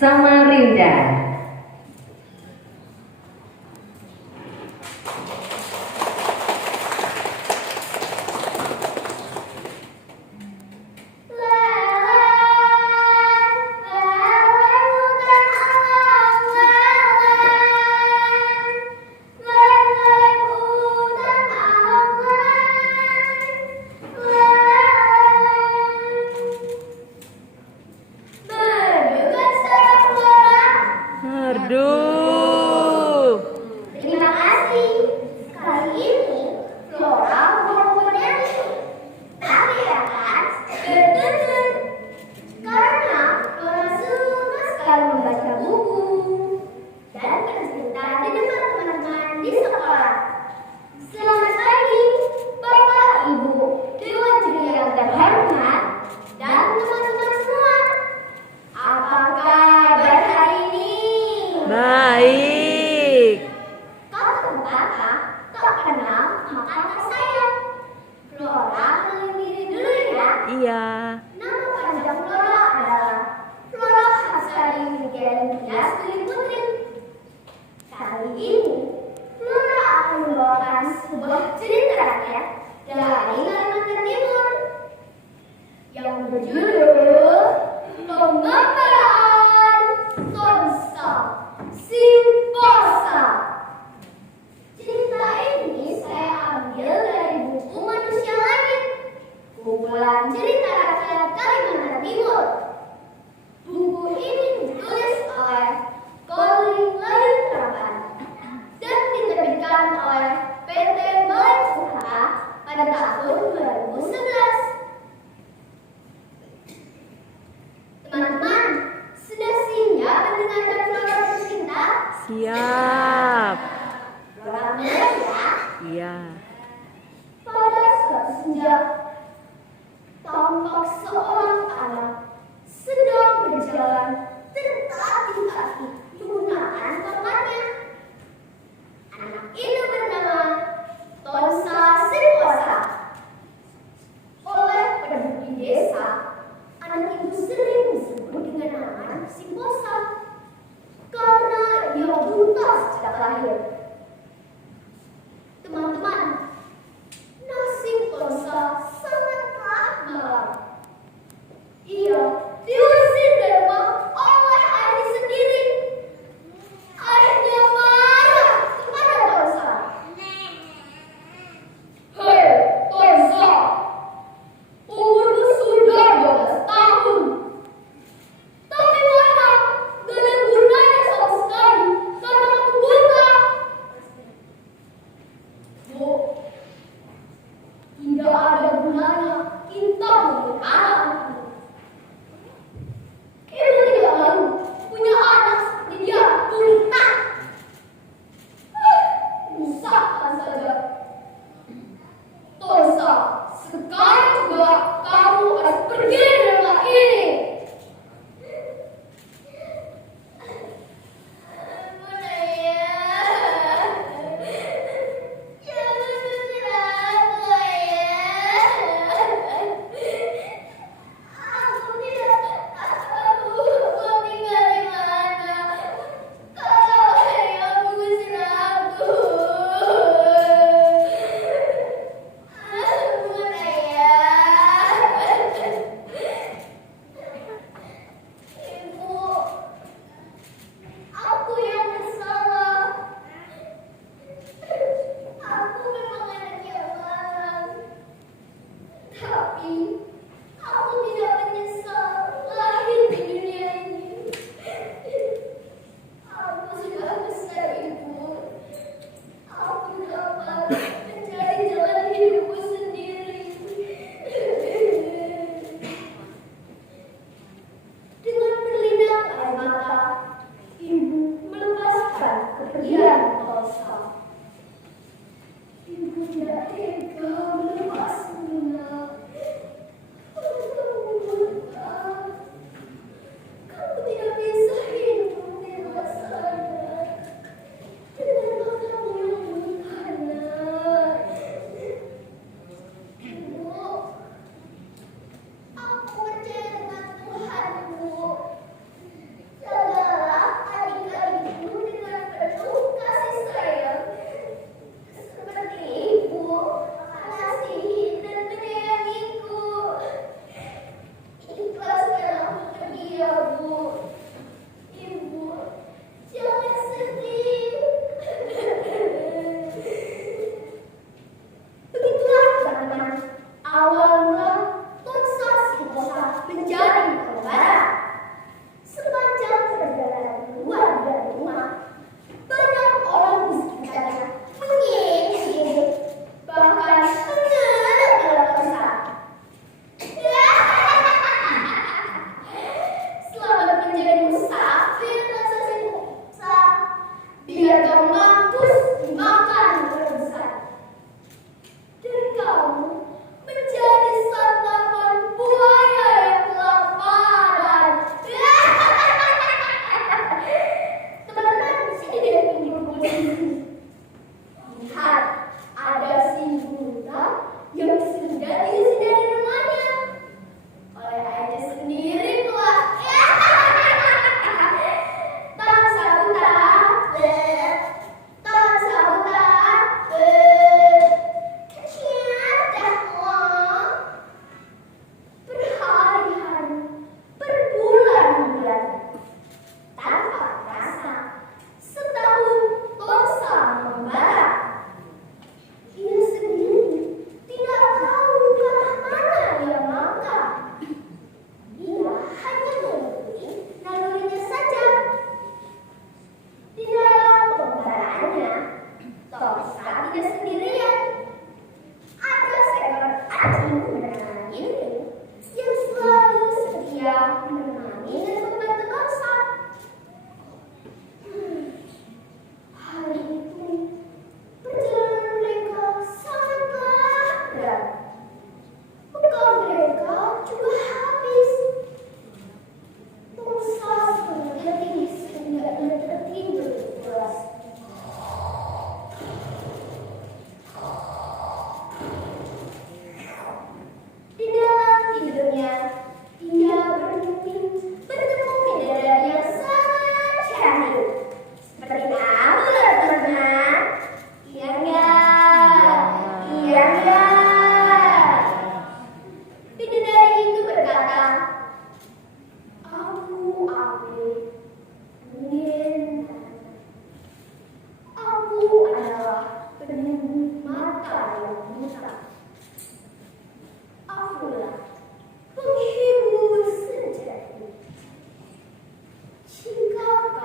Samarinda. Aduh. Terima kasih. Kali ini Flora mau bernyanyi. Tapi akan bertutur. Karena Flora suka sekali membaca buku dan bercerita di depan teman-teman di sekolah. Selamat pagi, Bapak, Ibu, Dewan Juri yang terhormat, dan teman-teman semua. Apa kabar hari ini? Baik. Kalau pepatah tak kenal maka tak sayang. Flora kenalin diri dulu ya. Iya. Nama panjang Flora adalah Flora Hastari Widiantia Sri Putri. Kali ini Flora akan membawakan sebuah cerita rakyat dari Kalimantan Timur yang berjudul Pengembaraan Tonsa Simposa. Cerita ini saya ambil dari buku Manusia Langit, kumpulan cerita rakyat Kalimantan Timur. Buku ini ditulis oleh Colin Layutrapan dan diterbitkan oleh PT Balai Usaha pada tahun 2011. Teman-teman, sudah siap mendengarkan Flora bercerita? Siap. Flora mulai ya. Iya. Pada suatu senja, tampak seorang anak sedang berjalan tertatih-tatih menggunakan tongkatnya. Anak itu bernama Tonsa Simposa. Oleh penduduk desa, anak itu sering disebut dengan nama Simposa karena ia buta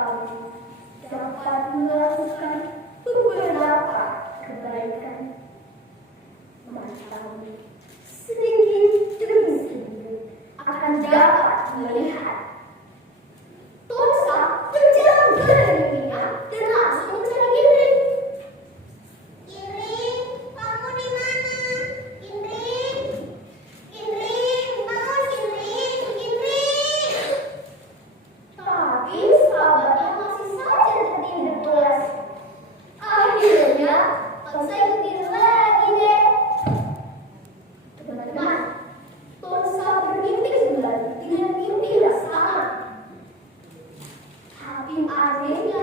kamu dapat melakukan beberapa kebaikan. Matamu sedikit demi sedikit akan dapat melihat Tonsa berjalan dari dunia dan langsung mencari Indri. Indri, kamu di mana? Indri, Indri, bangun Indri, Indri. Tapi sahabatnya masih saja tertidur pulas. Akhirnya, Tonsa ikut tidur lagi deh. Teman-teman, Tonsa bermimpi kembali dengan mimpi yang sama. Tapi anehnya